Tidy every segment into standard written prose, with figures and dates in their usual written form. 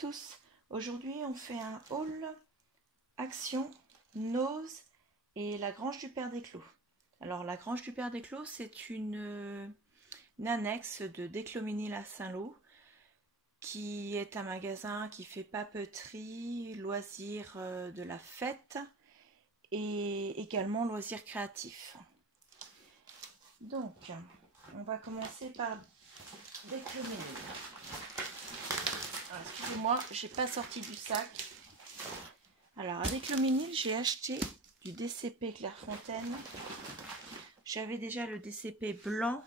tous, aujourd'hui on fait un haul Action, Nose et la Grange du Père Desclos. Alors la Grange du Père Desclos, c'est une annexe de Desclos-Ménil à Saint-Lô, qui est un magasin qui fait papeterie, loisirs de la fête et également loisirs créatifs. Donc on va commencer par Desclos-Ménil. Excusez-moi, j'ai pas sorti du sac. Alors à Desclos-Ménil, j'ai acheté du DCP Clairefontaine. J'avais déjà le DCP blanc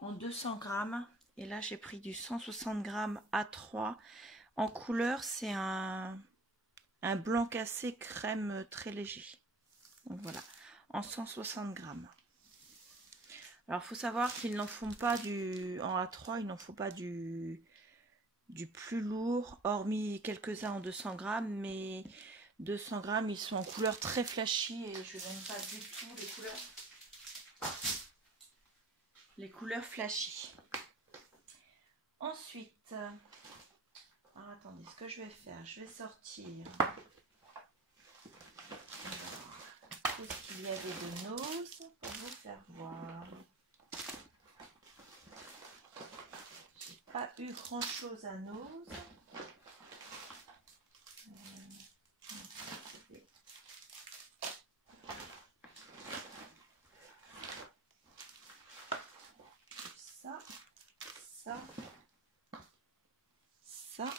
en 200 grammes et là j'ai pris du 160 grammes A3 en couleur. C'est un blanc cassé crème très léger. Donc voilà, en 160 grammes. Alors il faut savoir qu'ils n'en font pas en A3, ils n'en font pas du plus lourd, hormis quelques-uns en 200 grammes, mais 200 grammes, ils sont en couleur très flashy et je n'aime pas du tout les couleurs flashy. Ensuite, alors attendez, ce que je vais faire, je vais sortir tout ce qu'il y avait de Nose pour vous faire voir. Pas eu grand chose à Nose. Ça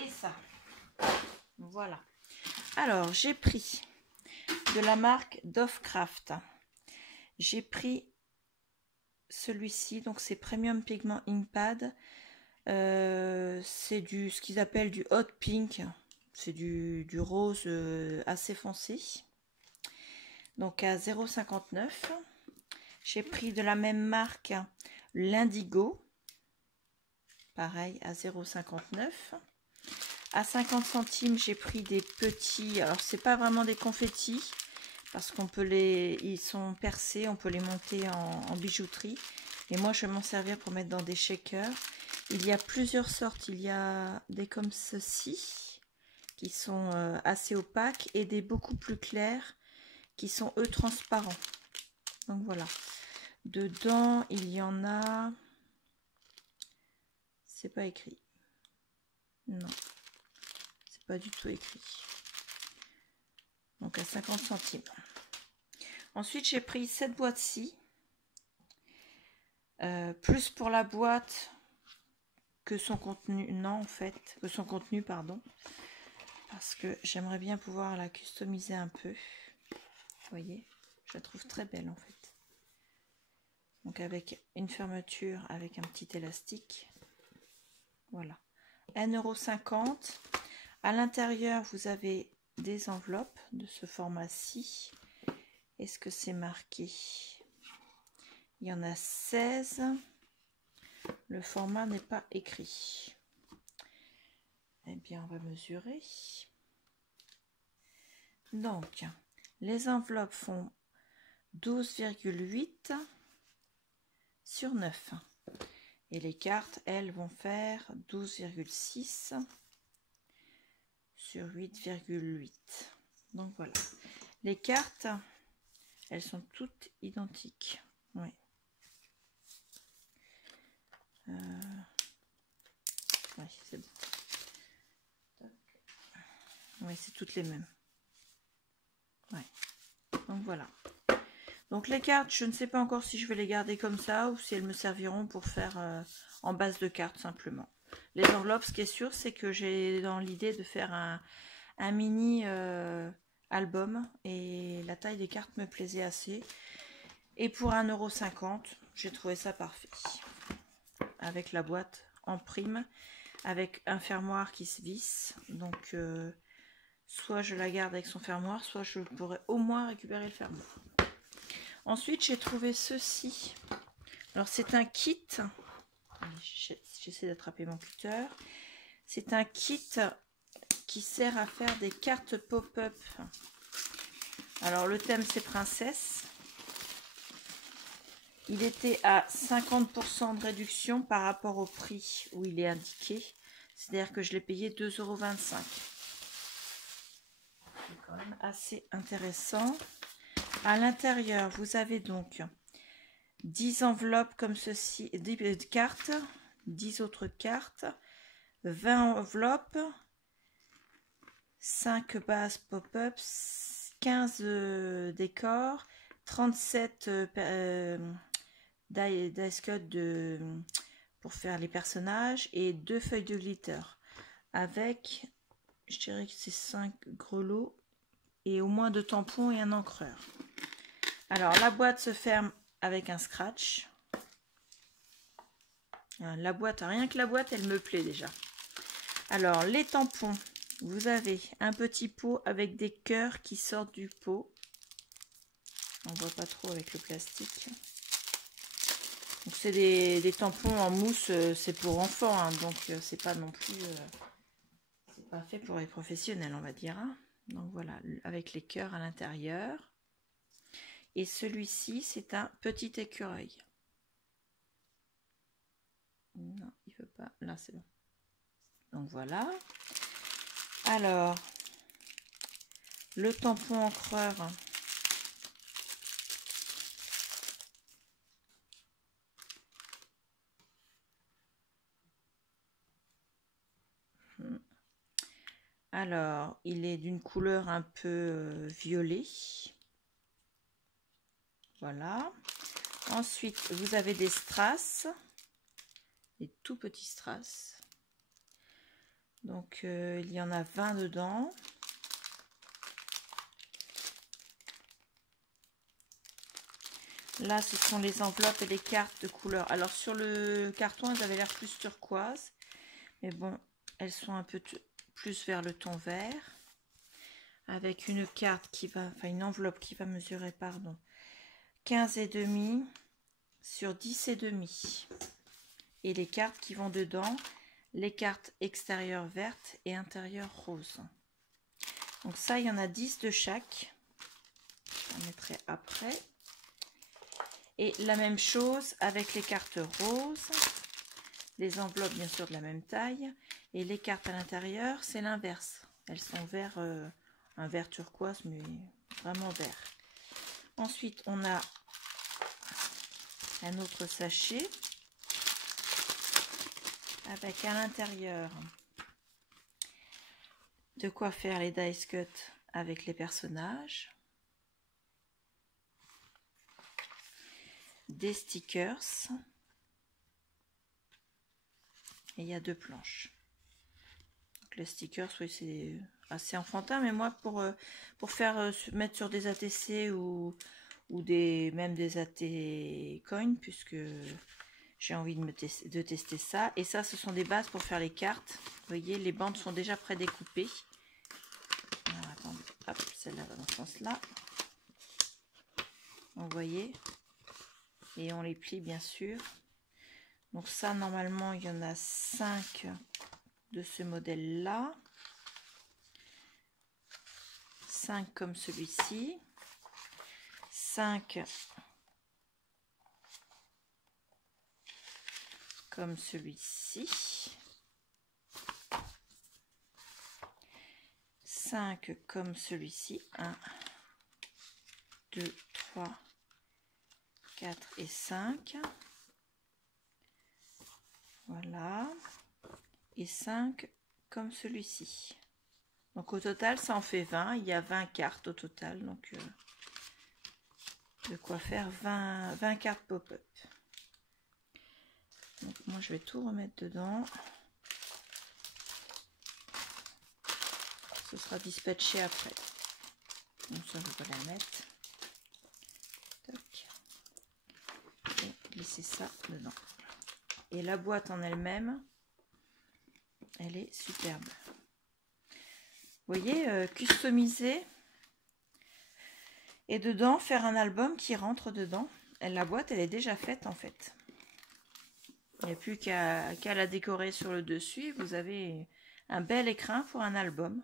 et ça. Voilà. Alors j'ai pris de la marque Dovecraft. J'ai pris celui-ci, donc c'est Premium Pigment Ink Pad. C'est ce qu'ils appellent du hot pink. C'est du rose assez foncé. Donc à 0,59. J'ai pris de la même marque l'Indigo. Pareil à 0,59. À 50 centimes, j'ai pris des petits. Alors c'est pas vraiment des confettis, parce qu'on peut ils sont percés, on peut les monter en bijouterie. Et moi, je vais m'en servir pour mettre dans des shakers. Il y a plusieurs sortes. Il y a des comme ceci, qui sont assez opaques, et des beaucoup plus clairs, qui sont eux transparents. Donc voilà. Dedans, il y en a... C'est pas écrit. Non. C'est pas du tout écrit. Donc à 50 centimes. Ensuite, j'ai pris cette boîte-ci. Plus pour la boîte que son contenu. Non, en fait, que son contenu, pardon. Parce que j'aimerais bien pouvoir la customiser un peu. Vous voyez, je la trouve très belle en fait. Donc avec une fermeture avec un petit élastique. Voilà. 1,50 €. À l'intérieur, vous avez des enveloppes de ce format-ci. Est-ce que c'est marqué? Il y en a 16. Le format n'est pas écrit. Eh bien, on va mesurer. Donc, les enveloppes font 12,8 sur 9. Et les cartes, elles, vont faire 12,6 sur 8,8. Donc voilà. Les cartes, elles sont toutes identiques. Oui. Oui, c'est bon. Oui, c'est toutes les mêmes. Ouais. Donc voilà. Donc les cartes, je ne sais pas encore si je vais les garder comme ça ou si elles me serviront pour faire en base de cartes simplement. Les enveloppes, ce qui est sûr, c'est que j'ai dans l'idée de faire un mini album et la taille des cartes me plaisait assez. Et pour 1,50 €, j'ai trouvé ça parfait. Avec la boîte en prime, avec un fermoir qui se visse. Donc soit je la garde avec son fermoir, soit je pourrais au moins récupérer le fermoir. Ensuite, j'ai trouvé ceci. Alors, c'est un kit. J'essaie d'attraper mon cutter. C'est un kit qui sert à faire des cartes pop-up. Alors, le thème, c'est princesse. il était à 50% de réduction par rapport au prix où il est indiqué. C'est-à-dire que je l'ai payé 2,25 €. C'est quand même assez intéressant. À l'intérieur, vous avez donc 10 enveloppes comme ceci, 10 cartes, 10 autres cartes, 20 enveloppes, 5 bases pop-ups, 15 décors, 37 dice cut pour faire les personnages et 2 feuilles de glitter avec, je dirais que c'est 5 grelots et au moins 2 tampons et un encreur. Alors la boîte se ferme avec un scratch. La boîte, rien que la boîte, elle me plaît déjà. Alors les tampons, vous avez un petit pot avec des cœurs qui sortent du pot. On voit pas trop avec le plastique. C'est des tampons en mousse, c'est pour enfants, hein, donc c'est pas non plus, c'est pas fait pour les professionnels, on va dire. Hein. Donc voilà, avec les cœurs à l'intérieur. Et celui-ci, c'est un petit écureuil. Non, il veut pas. Là, c'est bon. Donc voilà. Alors, le tampon encreur. Alors, il est d'une couleur un peu violet. Voilà. Ensuite, vous avez des strass. Des tout petits strass. Donc, il y en a 20 dedans. Là, ce sont les enveloppes et les cartes de couleur. Alors, sur le carton, elles avaient l'air plus turquoise. Mais bon, elles sont un peu plus vers le ton vert. Avec une carte qui va, enfin une enveloppe qui va mesurer, pardon, 15,5 sur 10,5. Et les cartes qui vont dedans, les cartes extérieures vertes et intérieures roses. Donc ça, il y en a 10 de chaque. Je la mettrai après. Et la même chose avec les cartes roses. Les enveloppes, bien sûr, de la même taille. Et les cartes à l'intérieur, c'est l'inverse. Elles sont vert, un vert turquoise, mais vraiment vert. Ensuite, on a un autre sachet avec à l'intérieur de quoi faire les dice cut avec les personnages, des stickers et il y a 2 planches. Donc les stickers, oui, c'est assez enfantin, mais moi pour faire mettre sur des ATC ou même des AT coins, puisque j'ai envie de tester ça. Et ça, ce sont des bases pour faire les cartes. Vous voyez, les bandes sont déjà prédécoupées. Alors, attendez, hop, celle-là va dans ce sens-là. Vous voyez, et on les plie bien sûr. Donc ça, normalement, il y en a 5 de ce modèle-là. 5 comme celui-ci. 5 comme celui-ci. 5 comme celui-ci. 1, 2, 3, 4 et 5. Voilà. Et 5 comme celui-ci. Donc au total, ça en fait 20. Il y a 20 cartes au total. Donc de quoi faire 20 cartes pop-up. Donc moi, je vais tout remettre dedans. Ce sera dispatché après. Donc ça, je vais pas la mettre. Toc. Et glisser ça dedans. Et la boîte en elle-même, elle est superbe. Vous voyez, customiser. Et dedans, faire un album qui rentre dedans. La boîte, elle est déjà faite en fait. Il n'y a plus qu'à la décorer sur le dessus. Vous avez un bel écrin pour un album.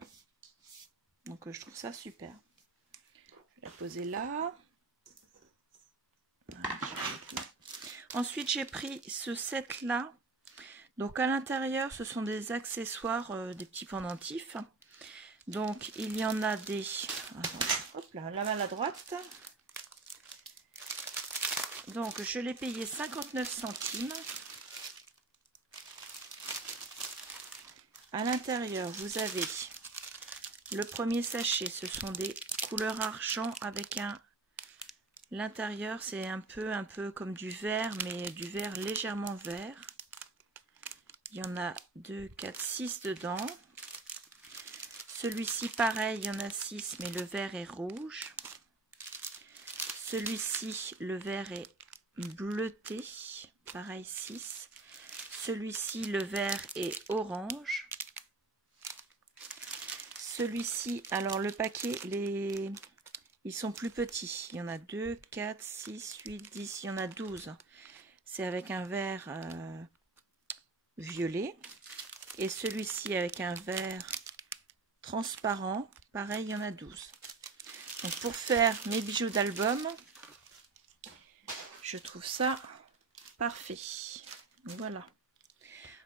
Donc je trouve ça super. Je vais la poser là. Voilà, Ensuite, j'ai pris ce set là. Donc à l'intérieur, ce sont des accessoires, des petits pendentifs. Donc il y en a des... Hop là, la maladroite. Donc je l'ai payé 59 centimes. À l'intérieur, vous avez le premier sachet. Ce sont des couleurs argent avec un... L'intérieur, c'est un peu comme du vert, mais du vert légèrement vert. Il y en a 2, 4, 6 dedans. Celui-ci, pareil, il y en a 6, mais le vert est rouge. Celui-ci, le vert est bleuté. Pareil, 6. Celui-ci, le vert est orange. Celui-ci, alors le paquet, ils sont plus petits. Il y en a 2, 4, 6, 8, 10. Il y en a 12. C'est avec un vert violet. Et celui-ci avec un vert transparent. Pareil, il y en a 12. Donc pour faire mes bijoux d'album, je trouve ça parfait. Voilà.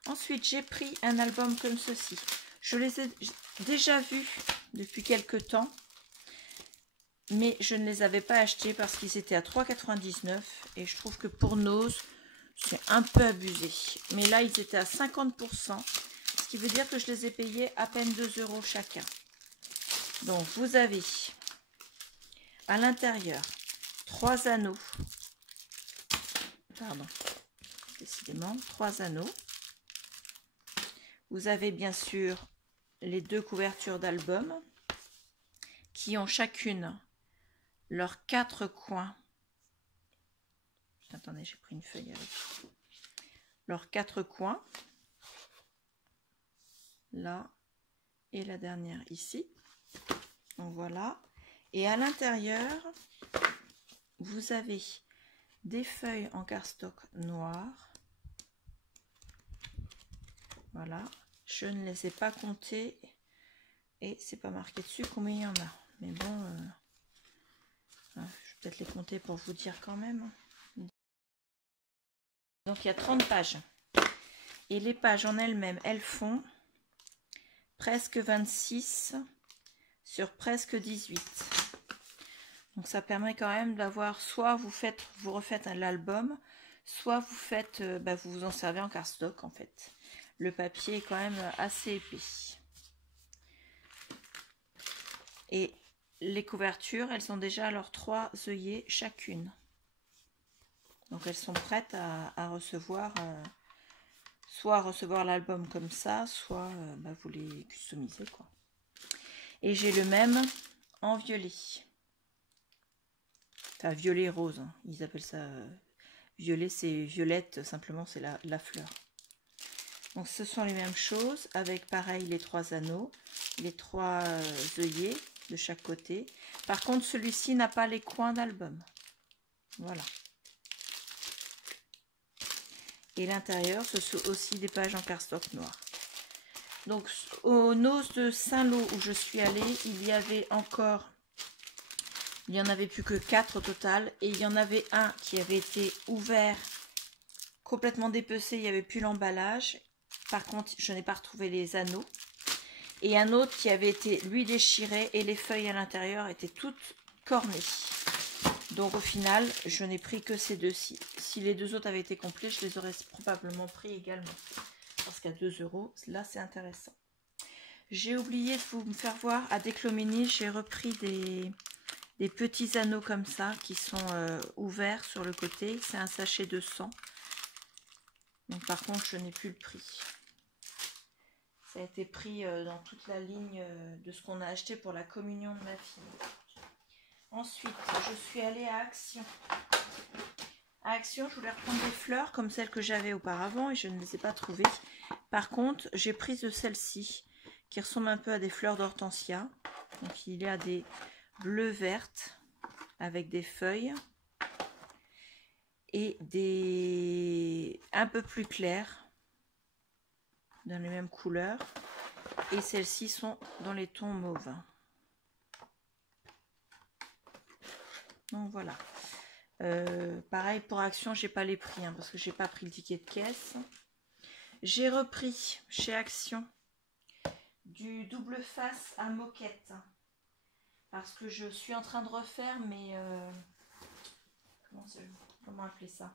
Ensuite, j'ai pris un album comme ceci. Je les ai déjà vus depuis quelques temps, mais je ne les avais pas achetés parce qu'ils étaient à 3,99 et je trouve que pour Nose, c'est un peu abusé. Mais là, ils étaient à 50%, ce qui veut dire que je les ai payés à peine 2 € chacun. Donc, vous avez à l'intérieur 3 anneaux. Pardon, décidément, 3 anneaux. Vous avez bien sûr les 2 couvertures d'album qui ont chacune leurs 4 coins. Attendez, j'ai pris une feuille avec leurs 4 coins. Là et la dernière ici. Donc voilà. Et à l'intérieur, vous avez des feuilles en cardstock noir. Voilà. Je ne les ai pas comptées et c'est pas marqué dessus combien il y en a. Mais bon, je vais peut-être les compter pour vous dire quand même. Donc il y a 30 pages. Et les pages en elles-mêmes, elles font presque 26 sur presque 18. Donc ça permet quand même d'avoir, soit vous refaites l'album, soit vous vous en servez en cardstock en fait. Le papier est quand même assez épais. Et les couvertures, elles ont déjà leurs 3 œillets chacune. Donc elles sont prêtes à recevoir, soit recevoir l'album comme ça, soit vous les customisez quoi. Et j'ai le même en violet. Enfin violet rose, hein. Ils appellent ça violet, c'est violette, simplement c'est la fleur. Donc ce sont les mêmes choses avec pareil les 3 anneaux, les 3 œillets de chaque côté. Par contre celui-ci n'a pas les coins d'album. Voilà. Et l'intérieur, ce sont aussi des pages en cardstock noir. Donc au Nose de Saint-Lô où je suis allée, il y avait encore, il n'y en avait plus que 4 au total. Et il y en avait un qui avait été ouvert, complètement dépecé, il n'y avait plus l'emballage. Par contre, je n'ai pas retrouvé les anneaux. Et un autre qui avait été, lui, déchiré et les feuilles à l'intérieur étaient toutes cornées. Donc au final, je n'ai pris que ces deux-ci. Si les 2 autres avaient été complets, je les aurais probablement pris également. Parce qu'à 2 €, là c'est intéressant. J'ai oublié de vous faire voir, à Déclomini, j'ai repris des petits anneaux comme ça, qui sont ouverts sur le côté. C'est un sachet de 100. Donc par contre, je n'ai plus le prix. Ça a été pris dans toute la ligne de ce qu'on a acheté pour la communion de ma fille. Ensuite, je suis allée à Action. À Action, je voulais reprendre des fleurs comme celles que j'avais auparavant et je ne les ai pas trouvées. Par contre, j'ai pris de celles-ci qui ressemblent un peu à des fleurs d'hortensia. Donc, il y a des bleues vertes avec des feuilles et des un peu plus claires dans les mêmes couleurs. Et celles-ci sont dans les tons mauves. Donc voilà. Pareil pour Action, j'ai pas les prix hein, parce que j'ai pas pris le ticket de caisse. J'ai repris chez Action du double face à moquette parce que je suis en train de refaire mes comment appeler ça,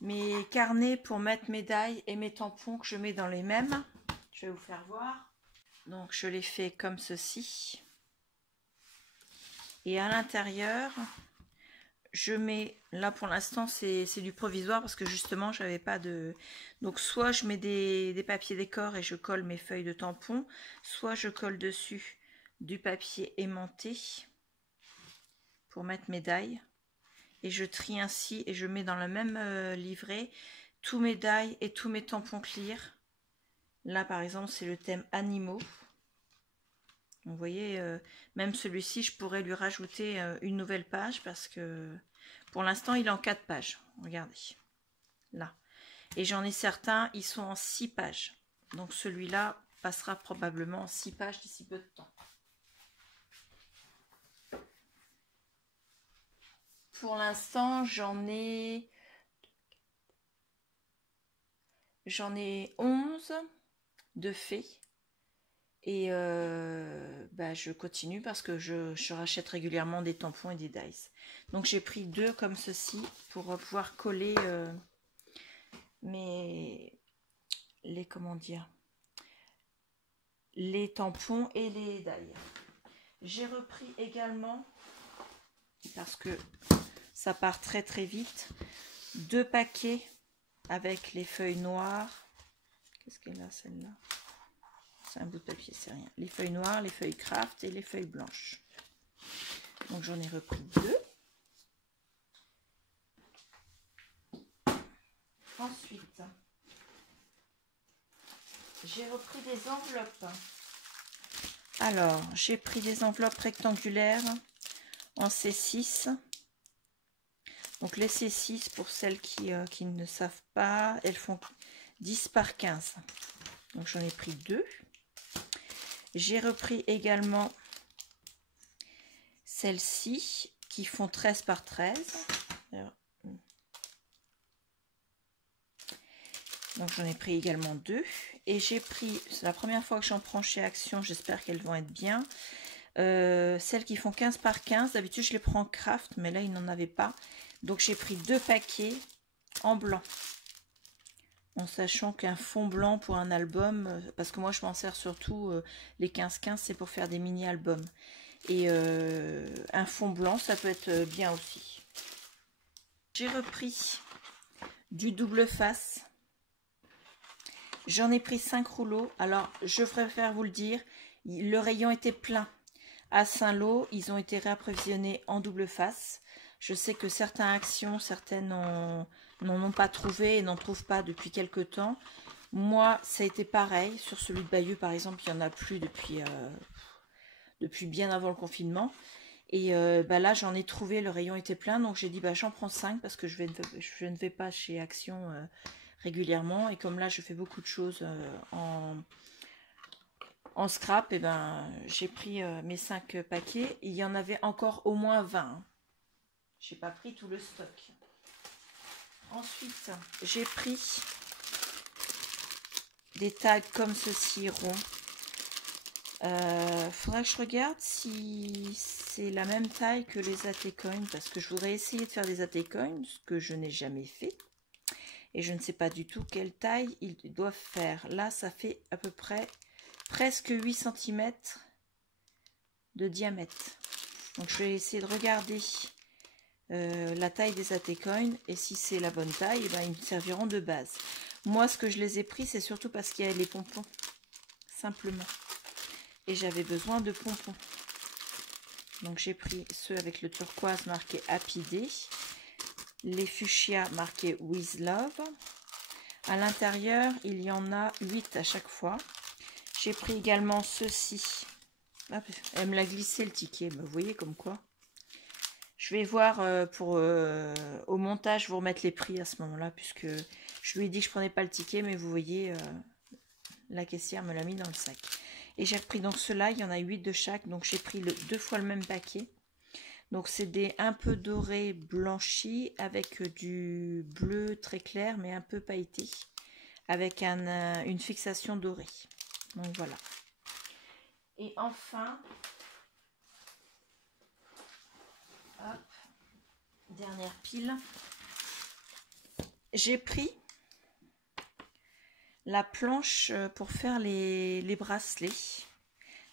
mes carnets pour mettre médailles et mes tampons que je mets dans les mêmes. Je vais vous faire voir. Donc je les fais comme ceci et à l'intérieur je mets, là pour l'instant c'est du provisoire parce que justement j'avais pas de, donc soit je mets des papiers décor et je colle mes feuilles de tampons, soit je colle dessus du papier aimanté pour mettre médailles et je trie ainsi et je mets dans le même livret tous mes die et tous mes tampons clear. Là par exemple c'est le thème animaux. Vous voyez, même celui-ci, je pourrais lui rajouter une nouvelle page parce que pour l'instant, il est en 4 pages. Regardez, là. Et j'en ai certains, ils sont en 6 pages. Donc celui-là passera probablement en 6 pages d'ici peu de temps. Pour l'instant, j'en ai 11 de faits. Et je continue parce que je rachète régulièrement des tampons et des dies. Donc j'ai pris 2 comme ceci pour pouvoir coller les tampons et les dies. J'ai repris également, parce que ça part très très vite, 2 paquets avec les feuilles noires. Qu'est-ce qu'elle a celle-là? C'est un bout de papier, c'est rien. Les feuilles noires, les feuilles craft et les feuilles blanches. Donc j'en ai repris 2. Ensuite, j'ai repris des enveloppes. Alors, j'ai pris des enveloppes rectangulaires en C6. Donc les C6, pour celles qui ne savent pas, elles font 10 par 15. Donc j'en ai pris 2. J'ai repris également celles-ci qui font 13 par 13. Donc j'en ai pris également 2. Et j'ai pris, c'est la première fois que j'en prends chez Action, j'espère qu'elles vont être bien. Celles qui font 15 par 15, d'habitude je les prends en craft, mais là il n'en avait pas. Donc j'ai pris 2 paquets en blanc. En sachant qu'un fond blanc pour un album, parce que moi je m'en sers surtout, les 15-15 c'est pour faire des mini-albums. Et un fond blanc ça peut être bien aussi. J'ai repris du double face. J'en ai pris 5 rouleaux. Alors je préfère vous le dire, le rayon était plein. À Saint-Lô, ils ont été réapprovisionnés en double face. Je sais que certaines actions, certaines n'en ont pas trouvé et n'en trouvent pas depuis quelques temps. Moi, ça a été pareil. Sur celui de Bayeux, par exemple, il n'y en a plus depuis bien avant le confinement. Et là, j'en ai trouvé, le rayon était plein. Donc, j'ai dit, j'en prends 5 parce que je ne vais pas chez Action régulièrement. Et comme là, je fais beaucoup de choses en scrap, et j'ai pris mes 5 paquets. Il y en avait encore au moins 20. Hein. J'ai pas pris tout le stock. Ensuite, j'ai pris des tags comme ceci, ronds. Faudra que je regarde si c'est la même taille que les AT-Coins, parce que je voudrais essayer de faire des AT-Coins, ce que je n'ai jamais fait. Et je ne sais pas du tout quelle taille ils doivent faire. Là, ça fait à peu près presque 8 cm de diamètre. Donc, je vais essayer de regarder la taille des AT-Coins et si c'est la bonne taille, ils me serviront de base. Moi, ce que je les ai pris, c'est surtout parce qu'il y a les pompons, simplement. Et j'avais besoin de pompons. Donc, j'ai pris ceux avec le turquoise marqué Happy Day, les fuchsia marqués With Love. À l'intérieur, il y en a 8 à chaque fois. J'ai pris également ceux-ci. Elle me l'a glissé le ticket, vous voyez comme quoi. Je vais voir au montage, vous remettre les prix à ce moment-là, puisque je lui ai dit que je ne prenais pas le ticket, mais vous voyez, la caissière me l'a mis dans le sac. Et j'ai pris donc ceux-là, il y en a 8 de chaque, donc j'ai pris 2 fois le même paquet. Donc c'est des un peu dorés blanchis avec du bleu très clair mais un peu pailleté, avec une fixation dorée. Donc voilà. Et enfin, hop, dernière pile, j'ai pris la planche pour faire les bracelets,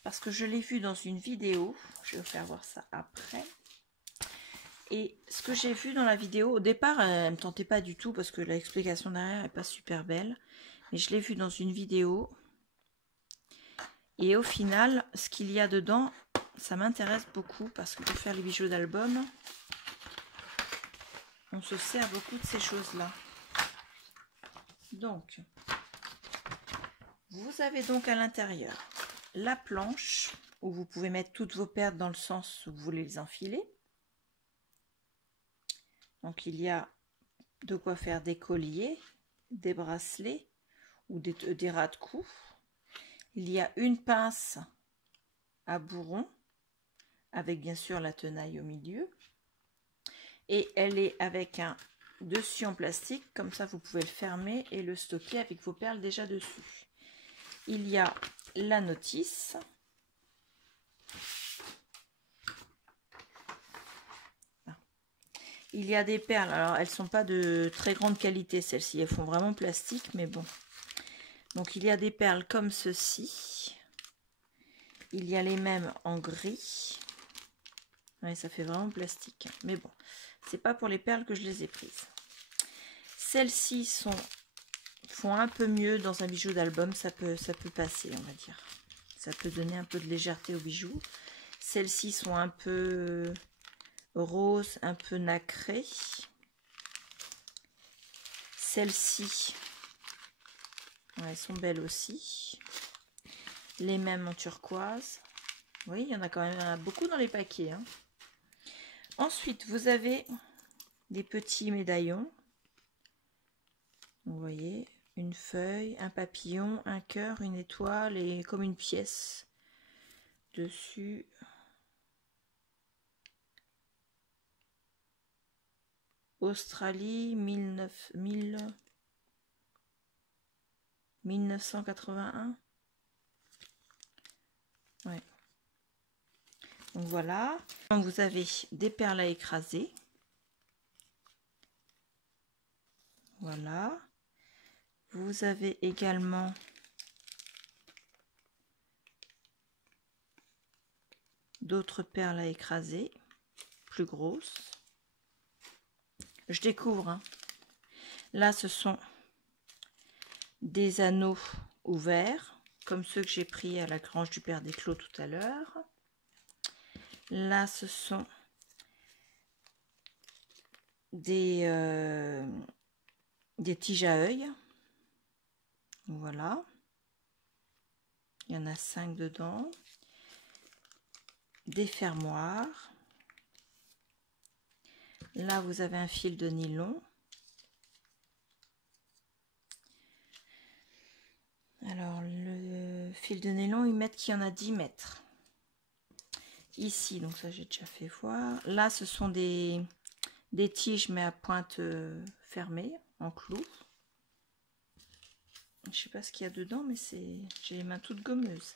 parce que je l'ai vu dans une vidéo. Je vais vous faire voir ça après. Et ce que j'ai vu dans la vidéo, au départ, elle me tentait pas du tout parce que l'explication derrière n'est pas super belle. Mais je l'ai vu dans une vidéo. Et au final, ce qu'il y a dedans, ça m'intéresse beaucoup parce que pour faire les bijoux d'album, on se sert beaucoup de ces choses-là. Donc, vous avez donc à l'intérieur la planche où vous pouvez mettre toutes vos perles dans le sens où vous voulez les enfiler. Donc il y a de quoi faire des colliers, des bracelets ou des ras de cou. Il y a une pince à bourron avec bien sûr la tenaille au milieu. Et elle est avec un dessus en plastique, comme ça vous pouvez le fermer et le stocker avec vos perles déjà dessus. Il y a la notice. Il y a des perles, alors elles sont pas de très grande qualité celles-ci, elles font vraiment plastique, mais bon. Donc il y a des perles comme ceci. Il y a les mêmes en gris. Ouais, ça fait vraiment plastique, mais bon, c'est pas pour les perles que je les ai prises. Celles-ci font un peu mieux dans un bijou d'album, ça peut passer, on va dire. Ça peut donner un peu de légèreté au bijou. Celles-ci sont un peu rose, un peu nacré. Celles-ci, ouais, elles sont belles aussi. Les mêmes en turquoise. Oui, il y en a quand même beaucoup dans les paquets, hein. Ensuite, vous avez des petits médaillons. Vous voyez, une feuille, un papillon, un cœur, une étoile et comme une pièce dessus. Australie 1981. Ouais. Donc voilà. Donc vous avez des perles à écraser. Voilà. Vous avez également d'autres perles à écraser, plus grosses. Je découvre, hein. Là, ce sont des anneaux ouverts, comme ceux que j'ai pris à la grange du Père des Clos tout à l'heure. Là, ce sont des tiges à œil. Voilà. Il y en a 5 dedans. Des fermoirs. Là, vous avez un fil de nylon. Alors, le fil de nylon, ils mettent qu'il y en a 10 mètres. Ici, donc ça, j'ai déjà fait voir. Là, ce sont des tiges, mais à pointe fermée, en clou. Je sais pas ce qu'il y a dedans, mais j'ai les mains toutes gommeuses.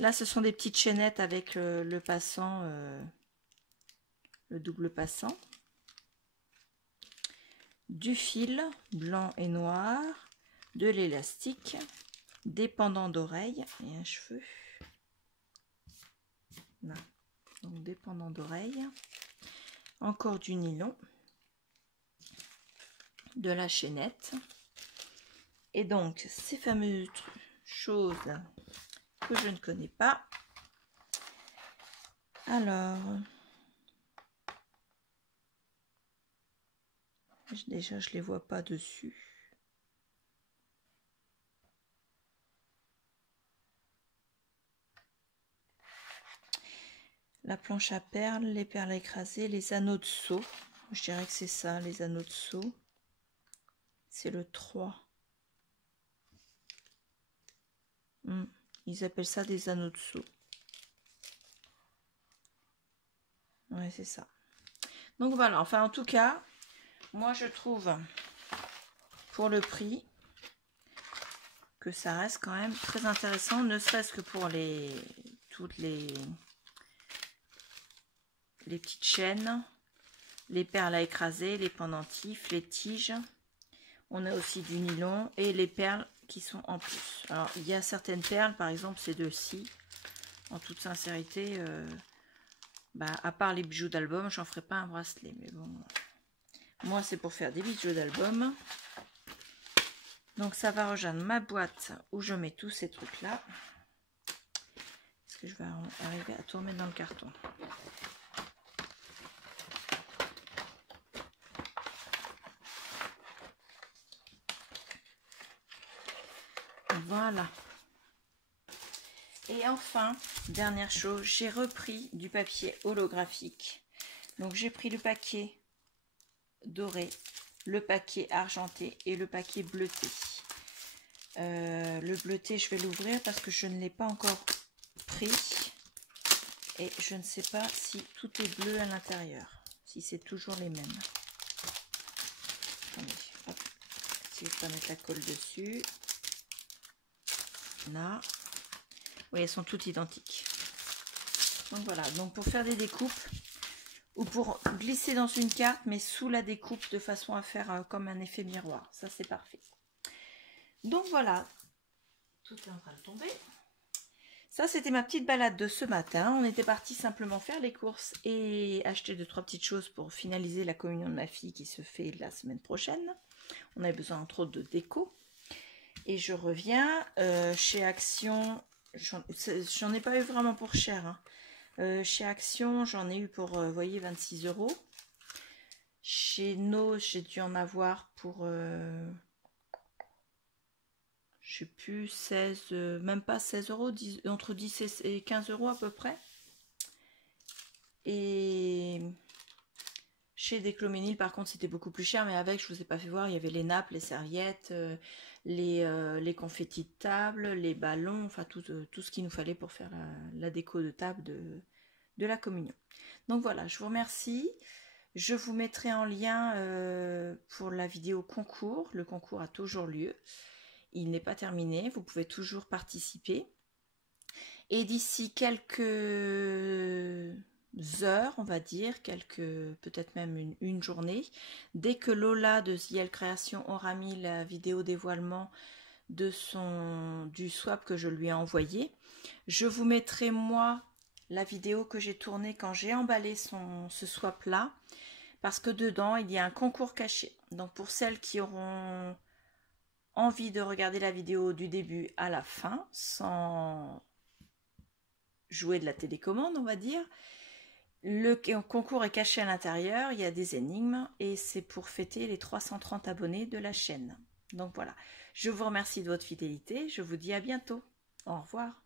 Là, ce sont des petites chaînettes avec le passant, le double passant. Du fil blanc et noir, de l'élastique, des pendants d'oreilles et un cheveu. Là. Donc des pendants d'oreilles. Encore du nylon. De la chaînette. Et donc, ces fameuses choses que je ne connais pas. Alors, déjà, je les vois pas dessus. La planche à perles, les perles écrasées, les anneaux de seau. Je dirais que c'est ça, les anneaux de seau. C'est le 3. Ils appellent ça des anneaux de seau. Ouais, c'est ça. Donc voilà, enfin en tout cas, moi je trouve pour le prix que ça reste quand même très intéressant, ne serait-ce que pour toutes les petites chaînes, les perles à écraser, les pendentifs, les tiges. On a aussi du nylon et les perles qui sont en plus. Alors il y a certaines perles, par exemple ces deux-ci, en toute sincérité, à part les bijoux d'album, j'en ferai pas un bracelet, mais bon, moi c'est pour faire des bijoux d'album. Donc ça va rejoindre ma boîte où je mets tous ces trucs là. Est-ce que je vais arriver à tout remettre dans le carton? Voilà. Et enfin, dernière chose, j'ai repris du papier holographique. Donc j'ai pris le paquet doré, le paquet argenté et le paquet bleuté. Le bleuté, je vais l'ouvrir parce que je ne l'ai pas encore pris. Et je ne sais pas si tout est bleu à l'intérieur. Si c'est toujours les mêmes. Attendez, hop. Si je peux mettre la colle dessus. Là. Oui, elles sont toutes identiques. Donc voilà, donc pour faire des découpes ou pour glisser dans une carte mais sous la découpe de façon à faire comme un effet miroir. Ça c'est parfait. Donc voilà, tout est en train de tomber. Ça c'était ma petite balade de ce matin. On était parti simplement faire les courses et acheter 2-3 petites choses pour finaliser la communion de ma fille qui se fait la semaine prochaine. On avait besoin entre autres de déco. Et je reviens chez Action. J'en ai pas eu vraiment pour cher. Hein. Chez Action, j'en ai eu pour, vous voyez, 26 €. Chez No, j'ai dû en avoir pour, je sais plus, 16, même pas 16 €, entre 10 et 15 € à peu près. Et chez Decloménil, par contre, c'était beaucoup plus cher, mais avec, je vous ai pas fait voir, il y avait les nappes, les serviettes, les confettis de table, les ballons, enfin tout ce qu'il nous fallait pour faire la déco de table de la communion. Donc voilà, je vous remercie. Je vous mettrai en lien pour la vidéo concours. Le concours a toujours lieu. Il n'est pas terminé, vous pouvez toujours participer. Et d'ici quelques heures, on va dire, peut-être même une journée, dès que Lola de Ziel Création aura mis la vidéo dévoilement du swap que je lui ai envoyé, je vous mettrai moi la vidéo que j'ai tournée quand j'ai emballé ce swap là, parce que dedans il y a un concours caché. Donc pour celles qui auront envie de regarder la vidéo du début à la fin sans jouer de la télécommande, on va dire, le concours est caché à l'intérieur, il y a des énigmes et c'est pour fêter les 330 abonnés de la chaîne. Donc voilà, je vous remercie de votre fidélité, je vous dis à bientôt. Au revoir.